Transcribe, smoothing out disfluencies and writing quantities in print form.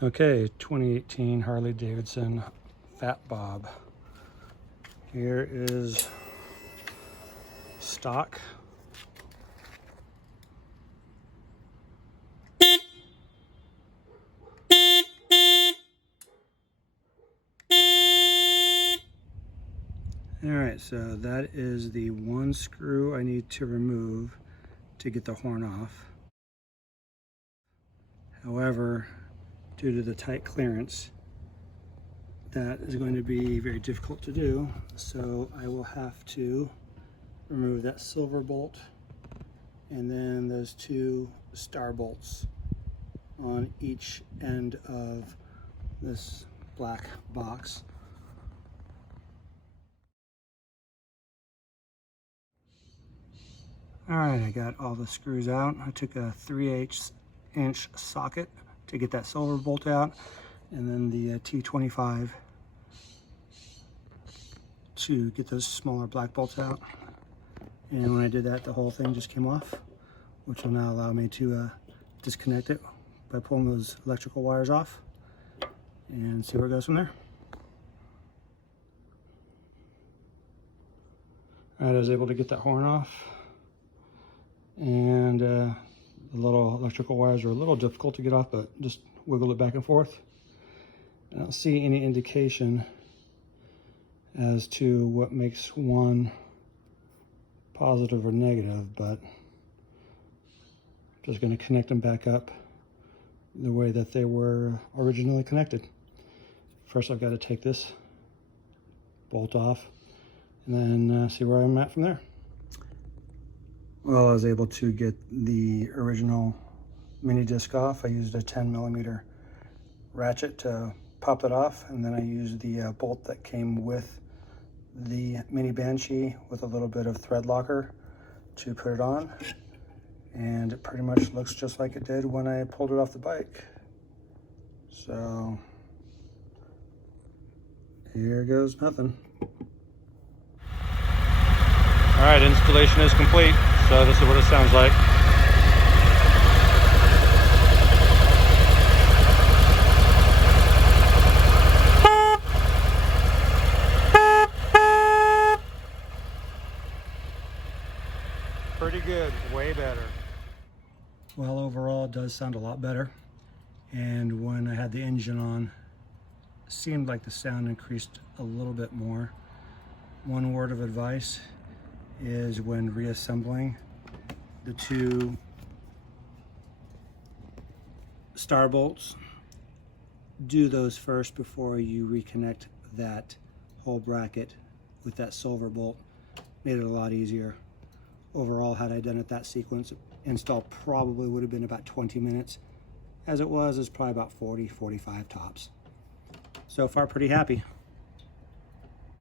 Okay, 2018 Harley Davidson Fat Bob. Here is stock. Alright, so that is the one screw I need to remove to get the horn off. However, due to the tight clearance, that is going to be very difficult to do, so I will have to remove that silver bolt and then those two star bolts on each end of this black box. Alright, I got all the screws out. I took a 3/8 inch socket to get that silver bolt out, and then the T25 to get those smaller black bolts out. And when I did that, the whole thing just came off, which will now allow me to disconnect it by pulling those electrical wires off and see where it goes from there. Alright, I was able to get that horn off, and the little electrical wires are a little difficult to get off, but just wiggle it back and forth. I don't see any indication as to what makes one positive or negative, but I'm just going to connect them back up the way that they were originally connected. First, I've got to take this bolt off and then see where I'm at from there. Well, I was able to get the original mini disc off. I used a 10mm ratchet to pop it off, and then I used the bolt that came with the Mini-Banshee with a little bit of thread locker to put it on, and it pretty much looks just like it did when I pulled it off the bike. So here goes nothing. All right, installation is complete, so this is what it sounds like. Pretty good, way better. Well, overall it does sound a lot better, and when I had the engine on, it seemed like the sound increased a little bit more. One word of advice is when reassembling the two star bolts, do those first before you reconnect that whole bracket with that silver bolt. Made it a lot easier. Overall, had I done it that sequence, install probably would have been about 20 minutes. As it was, it's probably about 40, 45 tops. So far, pretty happy.